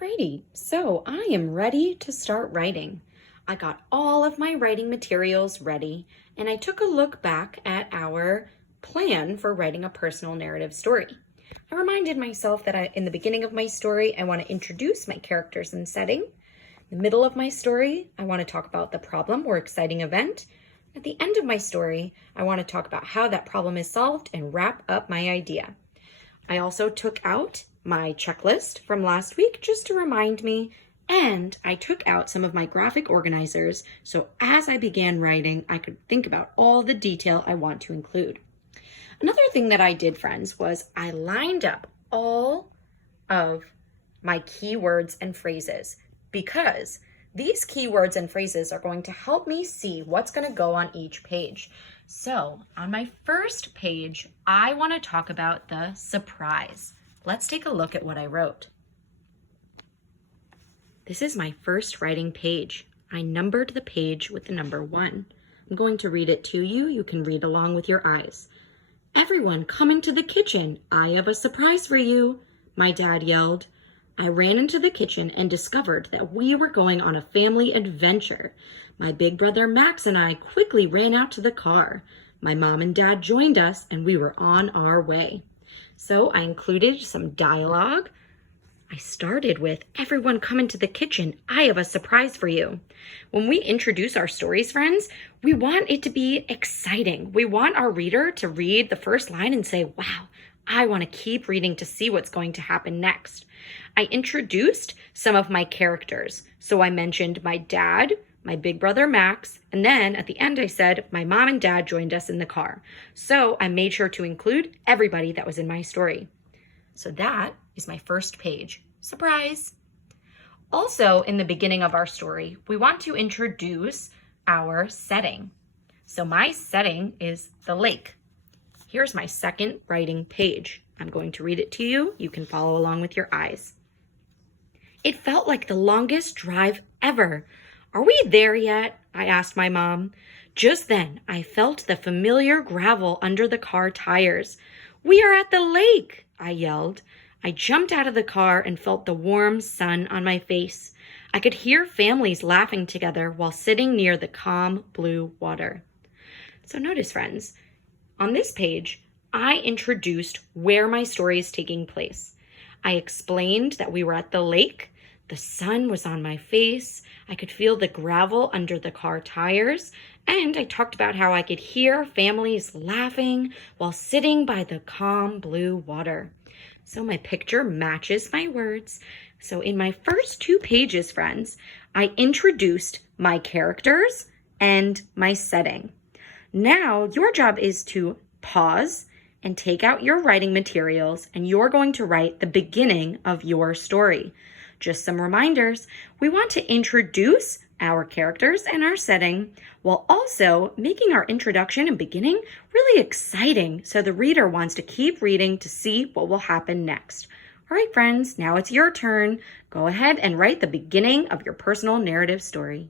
Alrighty, so I am ready to start writing. I got all of my writing materials ready, and I took a look back at our plan for writing a personal narrative story. I reminded myself that in the beginning of my story, I want to introduce my characters and setting. In the middle of my story, I want to talk about the problem or exciting event. At the end of my story, I want to talk about how that problem is solved and wrap up my idea. I also took out my checklist from last week just to remind me, and I took out some of my graphic organizers so as I began writing, I could think about all the detail I want to include. Another thing that I did, friends, was I lined up all of my keywords and phrases because these keywords and phrases are going to help me see what's going to go on each page. So on my first page, I want to talk about the surprise. Let's take a look at what I wrote. This is my first writing page. I numbered the page with the number 1. I'm going to read it to you. You can read along with your eyes. "Everyone come into the kitchen. I have a surprise for you," my dad yelled. I ran into the kitchen and discovered that we were going on a family adventure. My big brother Max and I quickly ran out to the car. My mom and dad joined us and we were on our way. So I included some dialogue. I started with, "Everyone come into the kitchen. I have a surprise for you." When we introduce our stories, friends, we want it to be exciting. We want our reader to read the first line and say, "Wow, I want to keep reading to see what's going to happen next." I introduced some of my characters. So I mentioned my dad, my big brother Max, and then at the end I said my mom and dad joined us in the car. So I made sure to include everybody that was in my story. So that is my first page. Surprise! Also, in the beginning of our story, we want to introduce our setting. So my setting is the lake. Here's my second writing page. I'm going to read it to you. You can follow along with your eyes. "It felt like the longest drive ever. Are we there yet?" I asked my mom. Just then, I felt the familiar gravel under the car tires. "We are at the lake," I yelled. I jumped out of the car and felt the warm sun on my face. I could hear families laughing together while sitting near the calm blue water. So notice, friends, on this page, I introduced where my story is taking place. I explained that we were at the lake. The sun was on my face. I could feel the gravel under the car tires. And I talked about how I could hear families laughing while sitting by the calm blue water. So my picture matches my words. So in my first 2 pages, friends, I introduced my characters and my setting. Now your job is to pause and take out your writing materials, and you're going to write the beginning of your story. Just some reminders. We want to introduce our characters and our setting while also making our introduction and beginning really exciting so the reader wants to keep reading to see what will happen next. All right, friends, now it's your turn. Go ahead and write the beginning of your personal narrative story.